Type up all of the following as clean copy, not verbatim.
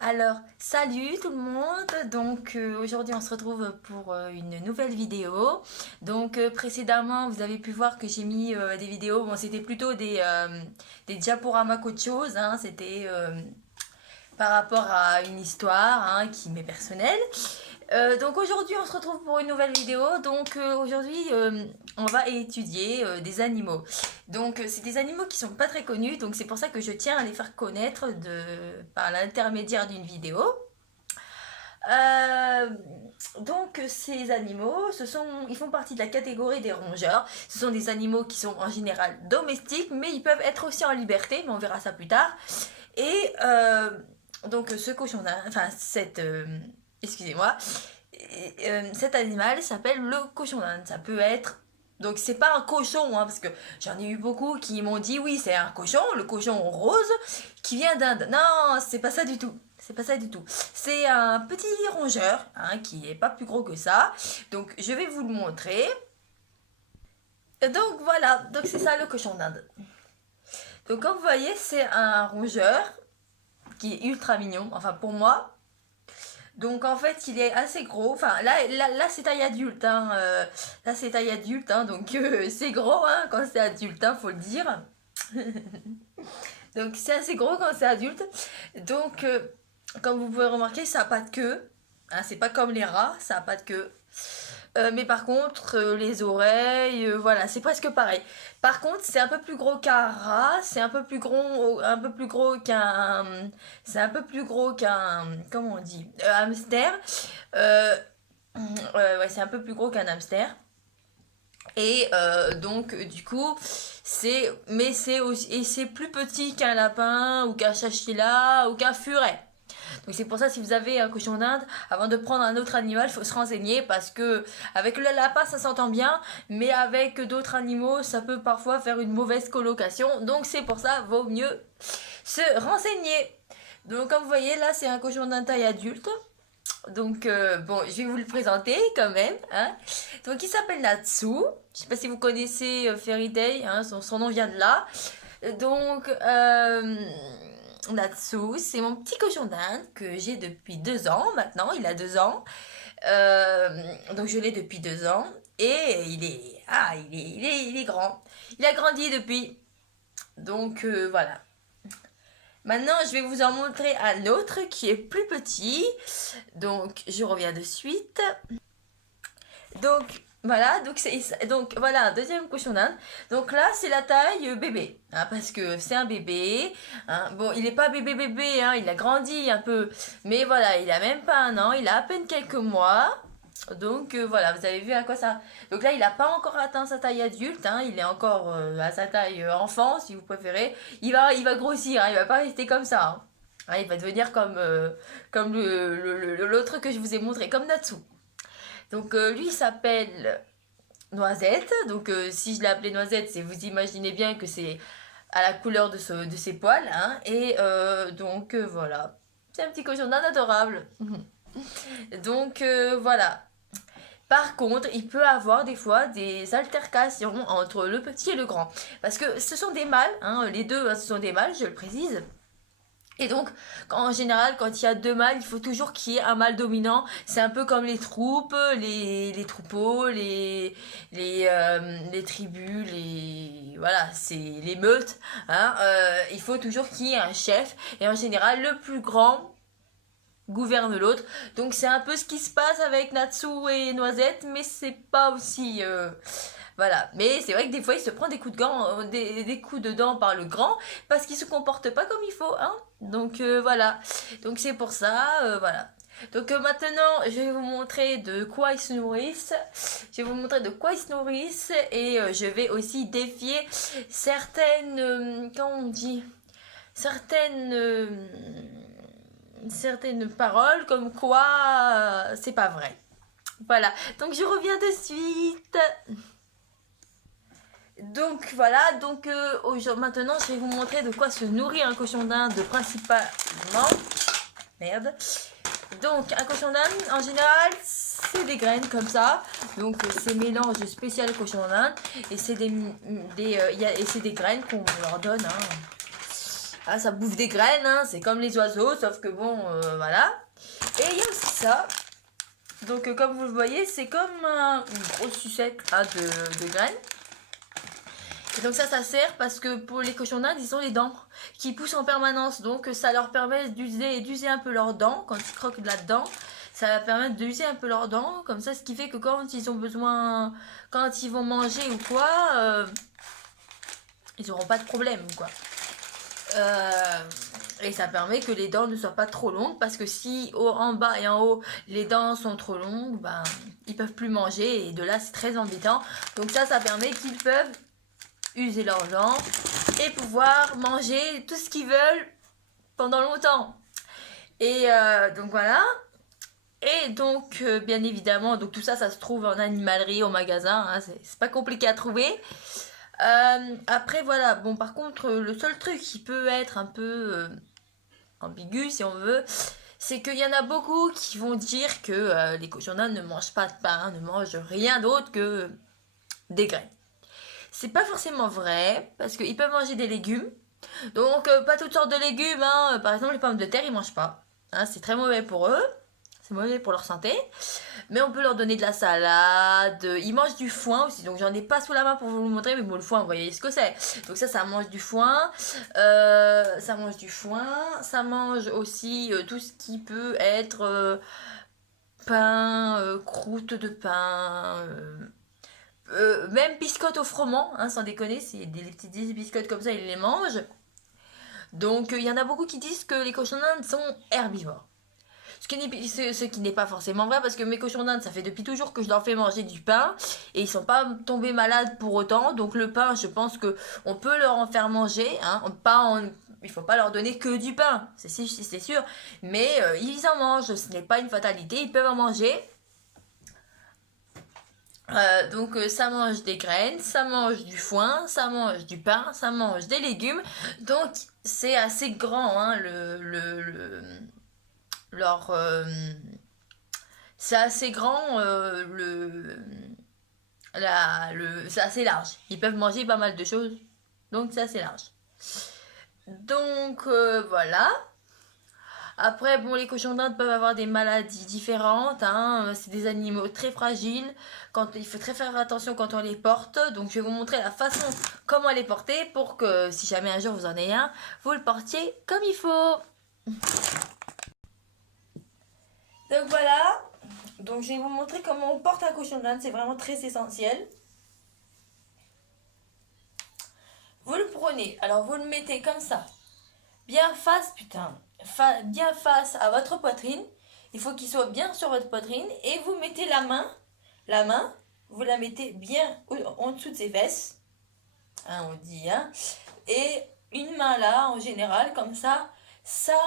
Alors, salut tout le monde. Donc, aujourd'hui, on se retrouve pour une nouvelle vidéo. Donc, précédemment, vous avez pu voir que j'ai mis des vidéos. Bon, c'était plutôt des diaporamas qu'autre chose, hein. C'était par rapport à une histoire, hein, qui m'est personnelle. Donc aujourd'hui on se retrouve pour une nouvelle vidéo. Donc aujourd'hui on va étudier des animaux. Donc c'est des animaux qui sont pas très connus, donc c'est pour ça que je tiens à les faire connaître par l'intermédiaire d'une vidéo. Euh, donc ces animaux, ils font partie de la catégorie des rongeurs. Ce sont des animaux qui sont en général domestiques, mais ils peuvent être aussi en liberté, mais on verra ça plus tard. Et donc ce cochon d'Inde, enfin excusez-moi, cet animal s'appelle le cochon d'Inde. Ça peut être, donc c'est pas un cochon, hein, parce que j'en ai eu beaucoup qui m'ont dit oui c'est un cochon, le cochon rose qui vient d'Inde. Non, c'est pas ça du tout. C'est pas ça du tout. C'est un petit rongeur, hein, qui est pas plus gros que ça. Donc je vais vous le montrer. Donc voilà, donc c'est ça le cochon d'Inde. Donc comme vous voyez, c'est un rongeur qui est ultra mignon, enfin pour moi. Donc en fait, il est assez gros. Enfin là c'est taille adulte, hein. Là c'est taille adulte, hein. Donc c'est gros, hein, quand c'est adulte, hein, faut le dire. Donc c'est assez gros quand c'est adulte. Donc comme vous pouvez remarquer, ça n'a pas de queue. Hein, c'est pas comme les rats, ça n'a pas de queue. Mais par contre, les oreilles, voilà, c'est presque pareil. Par contre, c'est un peu plus gros qu'un rat, c'est un peu plus gros qu'un, c'est un peu plus gros qu'un, comment on dit, hamster. Euh, ouais, c'est un peu plus gros qu'un hamster. Et donc, du coup, c'est plus petit qu'un lapin ou qu'un chinchilla ou qu'un furet. Donc c'est pour ça, si vous avez un cochon d'Inde, avant de prendre un autre animal, il faut se renseigner parce que avec le lapin ça s'entend bien, mais avec d'autres animaux ça peut parfois faire une mauvaise colocation. Donc c'est pour ça, vaut mieux se renseigner. Donc comme vous voyez là, c'est un cochon d'Inde taille adulte. Donc bon, je vais vous le présenter quand même, hein. Donc il s'appelle Natsu. Je sais pas si vous connaissez Fairy Tail, hein, son nom vient de là. Donc Natsu, c'est mon petit cochon d'Inde que j'ai depuis 2 ans maintenant. Il a 2 ans. Donc je l'ai depuis 2 ans. Et il est grand. Il a grandi depuis. Donc voilà. Maintenant, je vais vous en montrer un autre qui est plus petit. Donc je reviens de suite. Donc voilà, donc voilà, deuxième cochon d'Inde. Donc là, c'est la taille bébé, hein, parce que c'est un bébé, hein. Bon, il n'est pas bébé bébé, hein, il a grandi un peu, mais voilà, il a même pas 1 an, il a à peine quelques mois. Donc voilà, vous avez vu à quoi ça. Donc là, il n'a pas encore atteint sa taille adulte, hein, il est encore à sa taille enfant, si vous préférez. Il va grossir, hein, il va pas rester comme ça, hein. Hein, il va devenir comme l'autre que je vous ai montré, comme Natsu. Donc lui il s'appelle Noisette. Donc si je l'ai appelé Noisette, c'est, vous imaginez bien que c'est à la couleur de ses poils, hein. Et donc voilà. C'est un petit cochon d'Inde adorable. Donc voilà. Par contre, il peut avoir des fois des altercations entre le petit et le grand. Parce que ce sont des mâles, hein, les deux, hein, ce sont des mâles, je le précise. Et donc, en général, quand il y a 2 mâles, il faut toujours qu'il y ait un mâle dominant. C'est un peu comme les troupes, les troupeaux, les tribus, voilà, c'est les meutes, hein. Il faut toujours qu'il y ait un chef. Et en général, le plus grand gouverne l'autre. Donc c'est un peu ce qui se passe avec Natsu et Noisette, mais c'est pas aussi... voilà, mais c'est vrai que des fois il se prend des coups de gants, des coups de dents par le grand parce qu'il se comporte pas comme il faut, hein. Donc voilà, donc c'est pour ça, voilà. Donc maintenant je vais vous montrer de quoi ils se nourrissent. Je vais vous montrer de quoi ils se nourrissent et je vais aussi défier certaines, comment on dit, certaines paroles comme quoi c'est pas vrai. Voilà, donc je reviens de suite. Donc voilà, donc maintenant je vais vous montrer de quoi se nourrit un cochon d'Inde principalement. Merde. Donc un cochon d'Inde en général c'est des graines comme ça. Donc c'est mélange spécial cochon d'Inde et c'est des graines qu'on leur donne, hein. Ah, ça bouffe des graines, hein, c'est comme les oiseaux, sauf que bon, voilà. Et il y a aussi ça. Donc comme vous le voyez, c'est comme une grosse sucette là, de graines. Et donc ça sert parce que pour les cochons d'Inde, ils ont les dents qui poussent en permanence. Donc ça leur permet d'user un peu leurs dents quand ils croquent là-dedans. Ça va permettre d'user un peu leurs dents. Comme ça, ce qui fait que quand ils ont besoin, quand ils vont manger ou quoi, ils n'auront pas de problème, quoi. Et ça permet que les dents ne soient pas trop longues parce que si en bas et en haut les dents sont trop longues, ben ils peuvent plus manger et de là c'est très embêtant. Donc ça permet qu'ils peuvent user leurs dents et pouvoir manger tout ce qu'ils veulent pendant longtemps. Et donc voilà. Et donc bien évidemment, donc tout ça se trouve en animalerie, au magasin, hein, c'est pas compliqué à trouver. Après voilà, bon par contre le seul truc qui peut être un peu ambigu si on veut, c'est qu'il y en a beaucoup qui vont dire que les cochons d'Inde ne mangent pas de pain, ne mangent rien d'autre que des graines. C'est pas forcément vrai, parce qu'ils peuvent manger des légumes. Donc pas toutes sortes de légumes, hein. Par exemple les pommes de terre ils mangent pas. Hein, c'est très mauvais pour eux, c'est mauvais pour leur santé. Mais on peut leur donner de la salade. Ils mangent du foin aussi. Donc j'en ai pas sous la main pour vous le montrer. Mais bon, le foin, vous voyez ce que c'est. Donc ça mange du foin. Ça mange du foin. Ça mange aussi tout ce qui peut être pain, croûte de pain. Même biscottes au froment. Hein, sans déconner. C'est des petites biscottes comme ça, ils les mangent. Donc il y en a beaucoup qui disent que les cochons d'Inde sont herbivores. Ce qui n'est pas forcément vrai parce que mes cochons d'Inde, ça fait depuis toujours que je leur fais manger du pain et ils sont pas tombés malades pour autant. Donc le pain, je pense que on peut leur en faire manger. Hein. Il faut pas leur donner que du pain, c'est sûr. Mais ils en mangent, ce n'est pas une fatalité, ils peuvent en manger. Donc ça mange des graines, ça mange du foin, ça mange du pain, ça mange des légumes. Donc c'est assez grand hein, leur c'est assez grand c'est assez large, ils peuvent manger pas mal de choses donc c'est assez large, donc voilà. Après bon, les cochons d'Inde peuvent avoir des maladies différentes hein. C'est des animaux très fragiles, il faut très faire attention quand on les porte, donc je vais vous montrer la façon comment les porter pour que si jamais un jour vous en avez un, vous le portiez comme il faut. Donc voilà, donc je vais vous montrer comment on porte un cochon d'Inde, c'est vraiment très essentiel. Vous le prenez, alors vous le mettez comme ça, bien face à votre poitrine. Il faut qu'il soit bien sur votre poitrine et vous mettez la main, vous la mettez bien en dessous de ses fesses, hein, on dit, hein, et une main là en général comme ça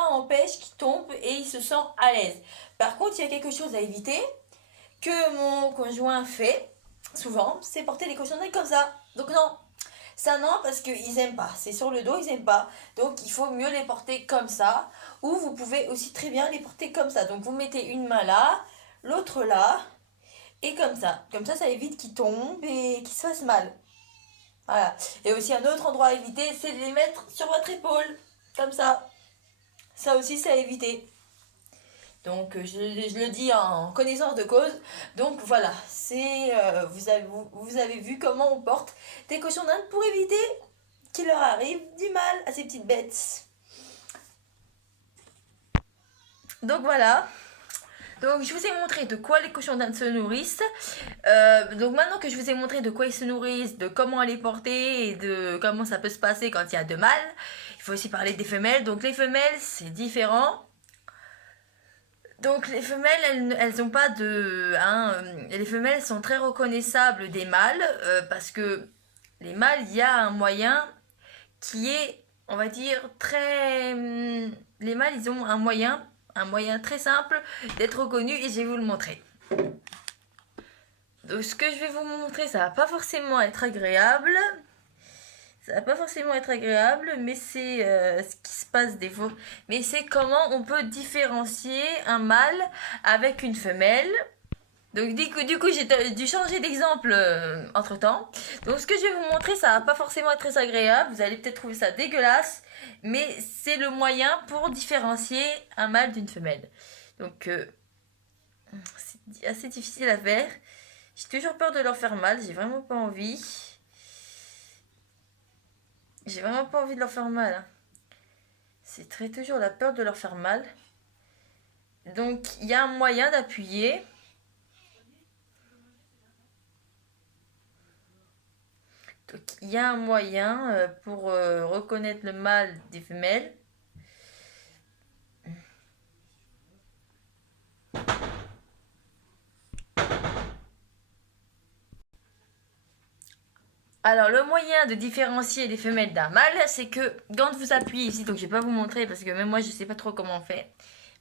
empêche qu'il tombe et il se sent à l'aise. Par contre, il y a quelque chose à éviter que mon conjoint fait souvent, c'est porter les cochons d'Inde comme ça. Donc non, ça non, parce qu'ils aiment pas. C'est sur le dos, ils aiment pas. Donc il faut mieux les porter comme ça. Ou vous pouvez aussi très bien les porter comme ça. Donc vous mettez une main là, l'autre là, et comme ça. Comme ça évite qu'ils tombent et qu'ils se fassent mal. Voilà. Et aussi un autre endroit à éviter, c'est de les mettre sur votre épaule. Comme ça. Ça aussi, c'est à éviter. Donc je le dis en connaissance de cause. Donc voilà, vous avez vu comment on porte des cochons d'Inde pour éviter qu'il leur arrive du mal à ces petites bêtes. Donc voilà. Donc je vous ai montré de quoi les cochons d'Inde se nourrissent. Donc maintenant que je vous ai montré de quoi ils se nourrissent, de comment les porter et de comment ça peut se passer quand il y a de mâles, il faut aussi parler des femelles. Donc les femelles, c'est différent. Donc les femelles, elles ont pas de... Hein, les femelles sont très reconnaissables des mâles parce que les mâles, il y a un moyen qui est, on va dire, très... Les mâles, ils ont un moyen très simple d'être reconnus et je vais vous le montrer. Donc ce que je vais vous montrer, ça va pas forcément être agréable. Ça va pas forcément être agréable, mais c'est ce qui se passe des fois. Mais c'est comment on peut différencier un mâle avec une femelle. Donc du coup j'ai dû changer d'exemple entre-temps. Donc ce que je vais vous montrer, ça va pas forcément être très agréable. Vous allez peut-être trouver ça dégueulasse. Mais c'est le moyen pour différencier un mâle d'une femelle. Donc c'est assez difficile à faire. J'ai toujours peur de leur faire mal. J'ai vraiment pas envie. J'ai vraiment pas envie de leur faire mal. Hein. C'est très toujours la peur de leur faire mal. Donc il y a un moyen d'appuyer. Donc il y a un moyen pour reconnaître le mâle des femelles. Alors le moyen de différencier les femelles d'un mâle, c'est que quand vous appuyez ici, donc je vais pas vous montrer parce que même moi je sais pas trop comment on fait.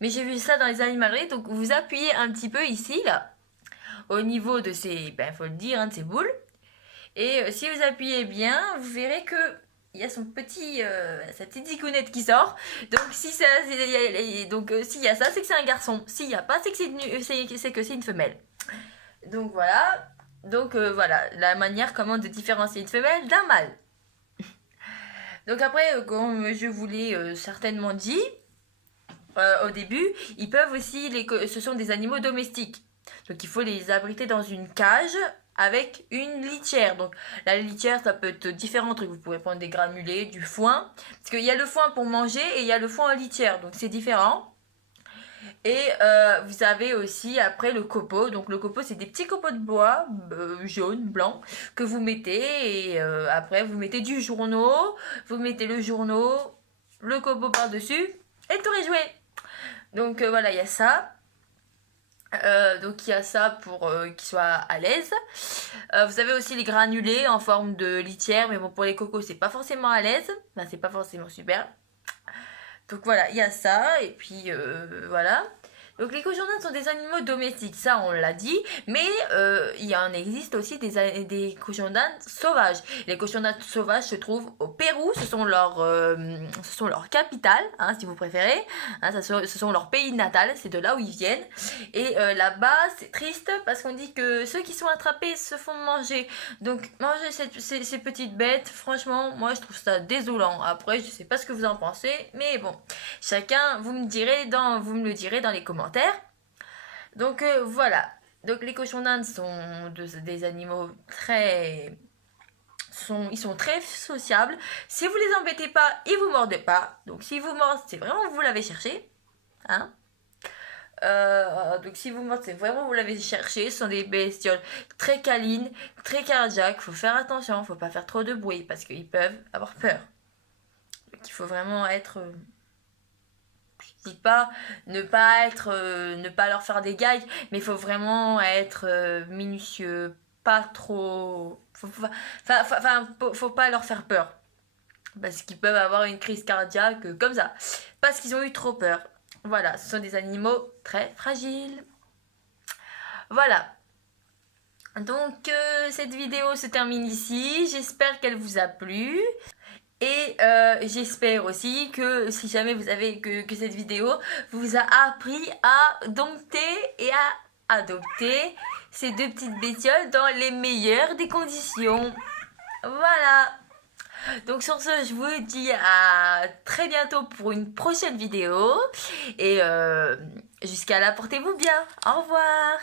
Mais j'ai vu ça dans les animaleries, donc vous appuyez un petit peu ici, là, au niveau de ces, ben faut le dire, hein, de ces boules. Et si vous appuyez bien, vous verrez que il y a sa petite zigounette qui sort. Donc si ça, s'il y a ça, c'est que c'est un garçon. S'il n'y a pas, c'est que c'est une femelle. Donc voilà. Donc voilà, la manière comment de différencier une femelle d'un mâle. Donc après, comme je vous l'ai certainement dit au début, ils peuvent aussi, ce sont des animaux domestiques. Donc il faut les abriter dans une cage avec une litière. Donc la litière, ça peut être différents trucs. Vous pouvez prendre des granulés, du foin. Parce qu'il y a le foin pour manger et il y a le foin en litière. Donc c'est différent. Et vous avez aussi après le copeau. Donc le copeau, c'est des petits copeaux de bois jaunes, blancs, que vous mettez. Et après, vous mettez du journaux. Vous mettez le journaux, le copeau par-dessus. Et tout est joué. Donc voilà, il y a ça. Donc il y a ça pour qu'ils soient à l'aise. Vous avez aussi les granulés en forme de litière. Mais bon, pour les cocos, c'est pas forcément à l'aise. Enfin, c'est pas forcément super. Donc voilà, il y a ça, et puis voilà. Donc les cochons d'Inde sont des animaux domestiques, ça on l'a dit, mais il y en existe aussi des cochons d'Inde sauvages. Les cochons d'Inde sauvages se trouvent au Pérou, ce sont leur capitale, hein, si vous préférez, hein, ce sont leur pays natal, c'est de là où ils viennent. Et là-bas, c'est triste parce qu'on dit que ceux qui sont attrapés se font manger. Donc manger ces petites bêtes, franchement, moi je trouve ça désolant. Après, je sais pas ce que vous en pensez, mais bon, chacun, vous me le direz dans les commentaires. Donc voilà. Donc les cochons d'Inde sont des animaux ils sont très sociables. Si vous les embêtez pas, ils vous mordent pas. Donc si vous mordent, c'est vraiment vous l'avez cherché. Hein. Donc si vous mordez, c'est vraiment vous l'avez cherché. Ce sont des bestioles très câlines, très cardiaques. Faut faire attention, faut pas faire trop de bruit parce qu'ils peuvent avoir peur. Donc il faut vraiment être je dis pas ne pas leur faire des gags, mais il faut vraiment être minutieux, pas trop. Faut pas leur faire peur. Parce qu'ils peuvent avoir une crise cardiaque comme ça. Parce qu'ils ont eu trop peur. Voilà, ce sont des animaux très fragiles. Voilà. Donc cette vidéo se termine ici. J'espère qu'elle vous a plu. Et j'espère aussi que si jamais vous avez que cette vidéo vous a appris à dompter et à adopter ces deux petites bestioles dans les meilleures des conditions. Voilà. Donc sur ce, je vous dis à très bientôt pour une prochaine vidéo. Et jusqu'à là, portez-vous bien. Au revoir.